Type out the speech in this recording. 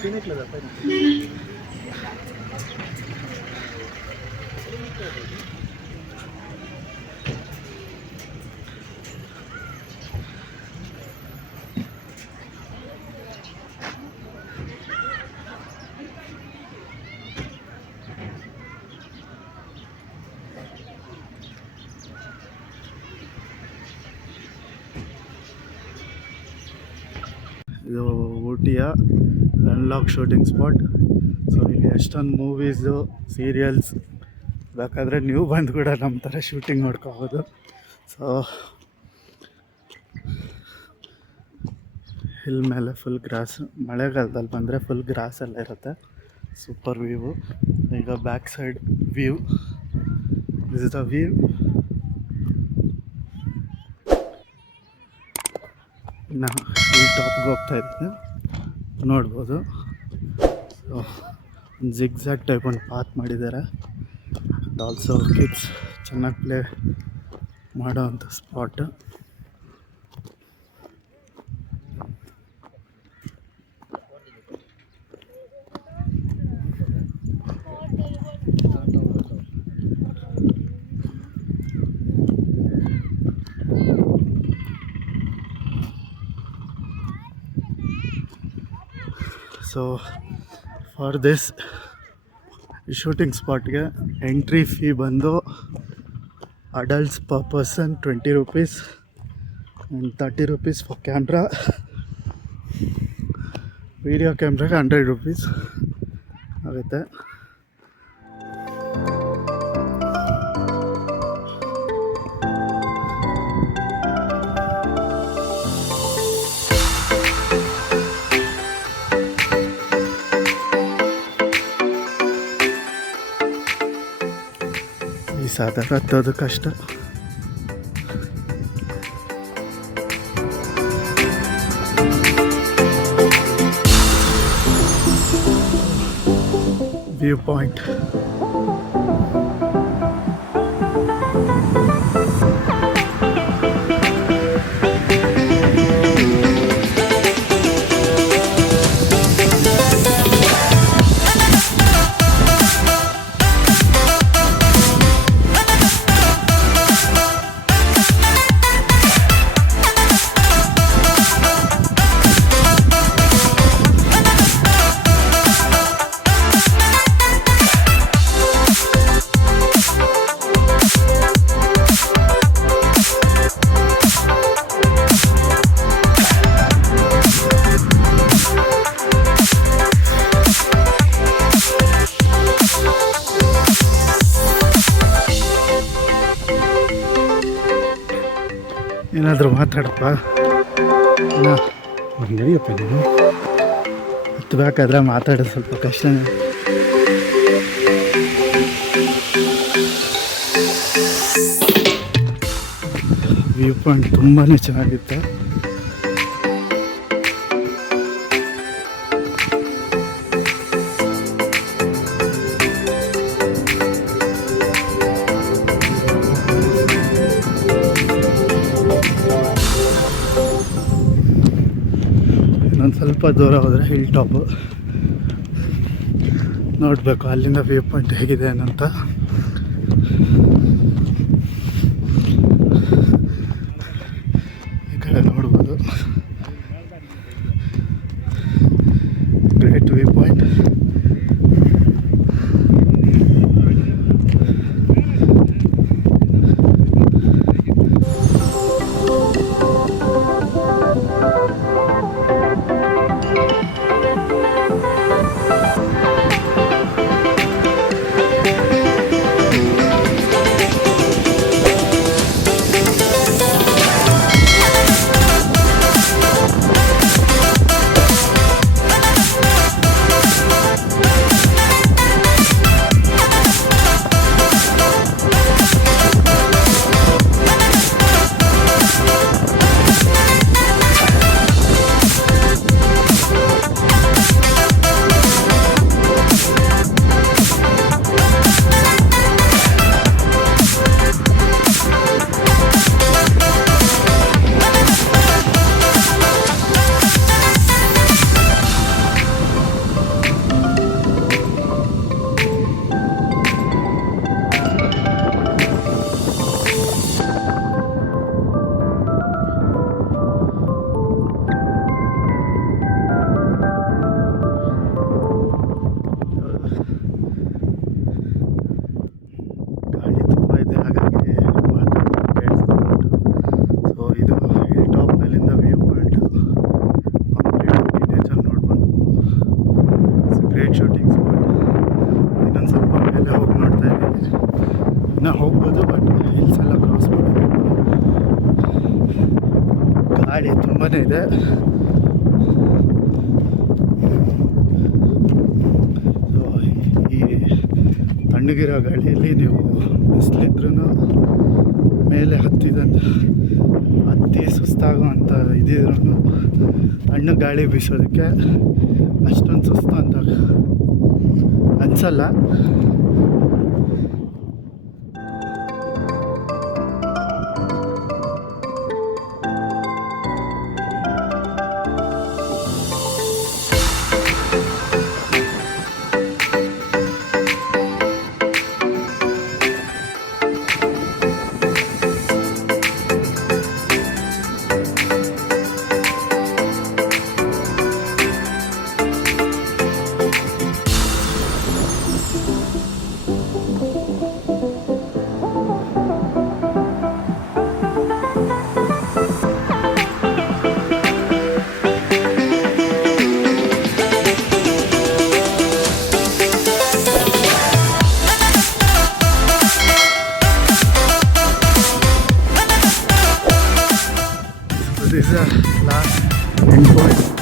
Scenic ला जाता है. ಇದು ಊಟಿಯ ವೆನ್ಲಾಕ್ ಶೂಟಿಂಗ್ ಸ್ಪಾಟ್. ಸೊ ಇಲ್ಲಿ ಎಷ್ಟೊಂದು ಮೂವೀಸು ಸೀರಿಯಲ್ಸ್ ಬೇಕಾದರೆ ನೀವು ಬಂದು ಕೂಡ ನಮ್ಮ ಥರ ಶೂಟಿಂಗ್ ಮಾಡ್ಕೋಬೋದು. ಸೊ ಹಿಲ್ ಮೇಲೆ ಫುಲ್ ಗ್ರಾಸ್, ಮಳೆಗಾಲದಲ್ಲಿ ಬಂದರೆ ಫುಲ್ ಗ್ರಾಸ್ ಎಲ್ಲ ಇರುತ್ತೆ. Super view. ಈಗ back side view, this is the view. ಇನ್ನು ಈ ಟಾಪ್ಗೆ ಹೋಗ್ತಾ ಇದ್ದೀನಿ, ನೋಡ್ಬೋದು. ಸೊ ಒಂದು ಜಿಗ್ಜ್ಯಾಗ್ ಟೈಪ್ ಒಂದು ಪಾತ್ ಮಾಡಿದ್ದಾರೆ. ಆಲ್ಸೋ ಕಿಡ್ಸ್ ಚೆನ್ನಾಗಿ ಪ್ಲೇ ಮಾಡೋ ಅಂಥ spot. So for this shooting ಸ್ಪಾಟ್ಗೆ ಎಂಟ್ರಿ ಫೀ ಬಂದು adults per person 20 rupees and 30 rupees for camera. Video ಕ್ಯಾಮ್ರಾಗೆ 100 rupees ಆಗುತ್ತೆ. ಈ ಸಾಧಾರಣ ಹತ್ತೋದು ಕಷ್ಟ. View point. ಏನಾದರೂ ಮಾತಾಡಪ್ಪ. ನಡಿಯಪ್ಪ, ನೀನು ಹತ್ತಬೇಕಾದ್ರೆ ಮಾತಾಡೋದು ಸ್ವಲ್ಪ ಕಷ್ಟನೇ. ವ್ಯೂ ಪಾಯಿಂಟ್ ತುಂಬಾ ಚೆನ್ನಾಗಿತ್ತು. ಇನ್ನೊಂದು ಸ್ವಲ್ಪ ದೂರ ಹೋದರೆ ಹಿಲ್ ಟಾಪು ನೋಡಬೇಕು, ಅಲ್ಲಿಂದ ವ್ಯೂ ಪಾಯಿಂಟ್ ಹೇಗಿದೆ ಅಂತ. ಈ ಕಡೆ ನೋಡ್ಬೋದು, ಗ್ರೇಟ್ ವ್ಯೂ ಪಾಯಿಂಟ್. ಇನ್ನೂ ಹೋಗ್ಬೋದು, ಬಟ್ ಹಿಲ್ಸ್ ಎಲ್ಲ ಕ್ರಾಸ್ ಮಾಡಬೇಕು. ಗಾಳಿ ತುಂಬಾ ಇದೆ. ಸೊ ಈ ತಣ್ಣಗಿರೋ ಗಾಳಿಯಲ್ಲಿ ನೀವು ಬಿಸಿಲಿದ್ರೂ ಮೇಲೆ ಹತ್ತಿ ಸುಸ್ತಾಗುವಂಥ ಇದಿದ್ರೂ ತಣ್ಣಗೆ ಗಾಳಿ ಬೀಸೋದಕ್ಕೆ ಅಷ್ಟೊಂದು ಸುಸ್ತು ಅಂತ ಅನಿಸಲ್ಲ. This is the last endpoint.